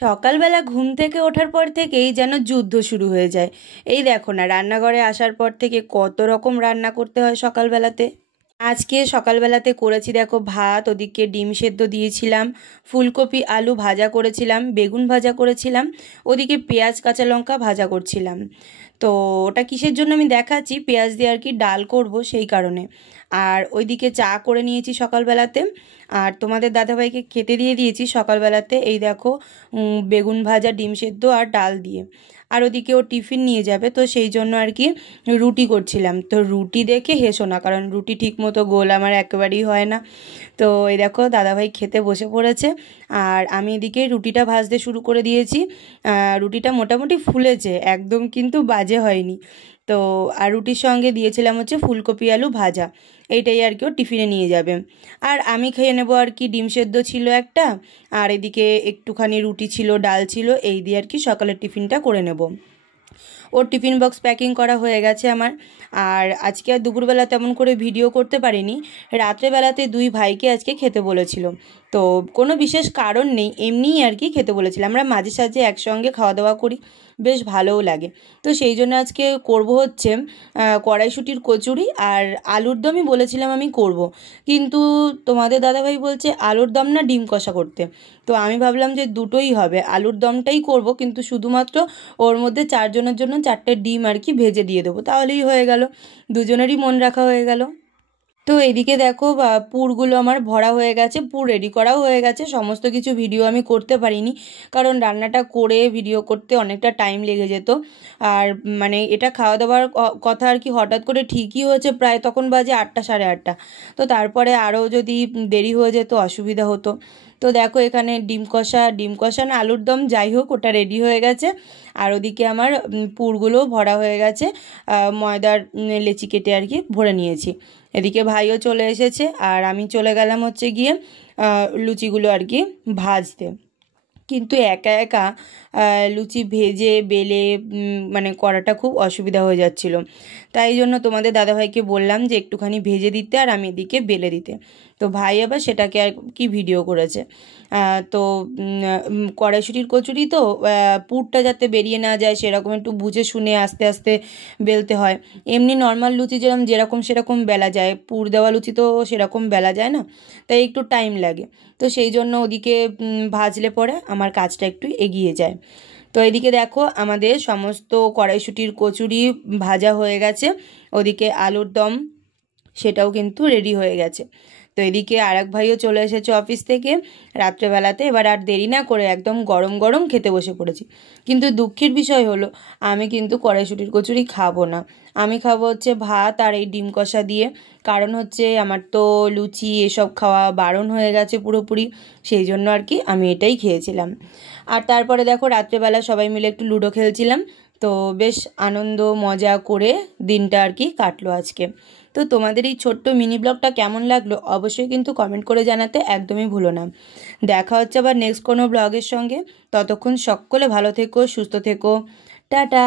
সকালবেলা ঘুম থেকে ওঠার পর থেকেই যেন যুদ্ধ শুরু হয়ে যায়। এই দেখো না, রান্নাঘরে আসার পর থেকে কত রকম রান্না করতে হয় সকালবেলাতে। আজকে সকালবেলাতে করেছি দেখো ভাত, ওদিকে ডিম সেদ্ধ দিয়েছিলাম, ফুলকপি আলু ভাজা করেছিলাম, বেগুন ভাজা করেছিলাম, ওদিকে পেঁয়াজ কাঁচা লঙ্কা ভাজা করছিলাম। তো ওটা কিসের জন্য আমি দেখাচ্ছি, পেঁয়াজ দিয়ে আর কি ডাল করব সেই কারণে। আর ওইদিকে চা করে নিয়েছি সকালবেলাতে। আর তোমাদের দাদাভাইকে খেতে দিয়ে দিয়েছি সকালবেলাতে, এই দেখো বেগুন ভাজা ডিম সেদ্ধ আর ডাল দিয়ে। আর ওদিকে ও টিফিন নিয়ে যাবে, তো সেই জন্য আর কি রুটি করছিলাম। তো রুটি দেখে হেসো না, কারণ রুটি ঠিক মতো গোল আমার একেবারেই হয় না। তো এই দেখো দাদাভাই খেতে বসে পড়েছে, আর আমি এদিকে রুটিটা ভাজতে শুরু করে দিয়েছি। রুটিটা মোটামুটি ফুলেছে, একদম কিন্তু বাজে হয়নি। তো আর রুটির সঙ্গে দিয়েছিলাম হচ্ছে ফুলকপি আলু ভাজা, এইটাই আর কি ও টিফিনে নিয়ে যাবে। আর আমি খেয়ে নেবো আর কি, ডিম সেদ্ধ ছিল একটা, আর এদিকে একটুখানি রুটি ছিল, ডাল ছিল, এই দিয়ে আর কি সকালের টিফিনটা করে নেব। ওর টিফিন বক্স প্যাকিং করা হয়ে গেছে আমার। আর আজকে আর দুপুরবেলা তেমন করে ভিডিও করতে পারিনি, রাত্রেবেলাতে দুই ভাইকে আজকে খেতে বলেছিল। তো কোনো বিশেষ কারণ নেই, এমনিই আর কি খেতে বলেছিলাম। আমরা মাঝে সাঝে একসঙ্গে খাওয়া দাওয়া করি, বেশ ভালোও লাগে। তো সেই জন্য আজকে করব হচ্ছে কড়াইশুঁটির কচুরি আর আলুর দমই বলেছিলাম আমি করব, কিন্তু তোমাদের দাদাভাই বলছে আলুর দম না ডিম কষা করতে। তো আমি ভাবলাম যে দুটোই হবে, আলুর দমটাই করব, কিন্তু শুধুমাত্র ওর মধ্যে চারজনের জন্য চারটে ডিম আর কি ভেজে দিয়ে দেবো, তাহলেই হয়ে গেল, দুজনেরই মন রাখা হয়ে গেল। তো এদিকে দেখো পুরগুলো আমার ভরা হয়ে গেছে, পুর রেডি করাও হয়ে গেছে। সমস্ত কিছু ভিডিও আমি করতে পারিনি, কারণ রান্নাটা করে ভিডিও করতে অনেকটা টাইম লেগে যেত। আর মানে এটা খাওয়া দাওয়ার কথা আর কি হঠাৎ করে ঠিকই হয়েছে, প্রায় তখন বাজে 8টা সাড়ে 8টা। তো তারপরে আরও যদি দেরি হয়ে যেত অসুবিধা হতো। তো দেখো এখানে ডিম কষা না আলুর দম যাই হোক, ওটা রেডি হয়ে গেছে। আর ওদিকে আমার পুরগুলোও ভরা হয়ে গেছে, ময়দার লেচি কেটে আর কি ভরে নিয়েছি। এদিকে ভাইও চলে এসেছে, আর আমি চলে গেলাম হচ্ছে গিয়ে লুচিগুলো আর কি ভাজতে। কিন্তু একা একা লুচি ভেজে বেলে মানে করাটা খুব অসুবিধা হয়ে যাচ্ছিল। তাই জন্য তোমাদের দাদাভাইকে বললাম যে একটুখানি ভেজে দিতে, আর আমি এদিকে বেলে দিতে। তো ভাই আবার সেটাকে আর কি ভিডিও করেছে। তো কড়াইশুঁটির কচুরি তো পুরটা যাতে বেরিয়ে না যায় সেরকম একটু বুঝে শুনে আস্তে আস্তে বেলতে হয়। এমনি নর্মাল লুচি যেরকম সেরকম বেলা যায়, পুর দেওয়া লুচি তো সেরকম বেলা যায় না, তাই একটু টাইম লাগে। তো সেই জন্য ওদিকে ভাজলে পরে আমার কাজটা একটু এগিয়ে যায়। তো এদিকে দেখো আমাদের সমস্ত কড়াইশুঁটির কচুরি ভাজা হয়ে গেছে, ওদিকে আলুর দম সেটাও কিন্তু রেডি হয়ে গেছে। তো এদিকে আর এক ভাইও চলে এসেছে অফিস থেকে রাত্রেবেলাতে, এবার আর দেরি না করে একদম গরম গরম খেতে বসে পড়েছি। কিন্তু দুঃখের বিষয় হলো আমি কিন্তু কড়াইশুঁটির কচুরি খাবো না, আমি খাবো হচ্ছে ভাত আর এই ডিম কষা দিয়ে। কারণ হচ্ছে আমার তো লুচি এসব খাওয়া বারণ হয়ে গেছে পুরোপুরি, সেই জন্য আর কি আমি এটাই খেয়েছিলাম। আর তারপরে দেখো রাত্রেবেলা সবাই মিলে একটু লুডো খেলছিলাম। তো বেশ আনন্দ মজা করে দিনটা আর কি কাটলো আজকে। তো তোমাদের এই ছোট্ট মিনি ব্লগটা কেমন লাগলো অবশ্যই কিন্তু কমেন্ট করে জানাতে একদমই ভুলো না। দেখা হচ্ছে আবার নেক্সট কোনো ব্লগের সঙ্গে, ততক্ষণ সকলে ভালো থেকো, সুস্থ থেকো, টাটা।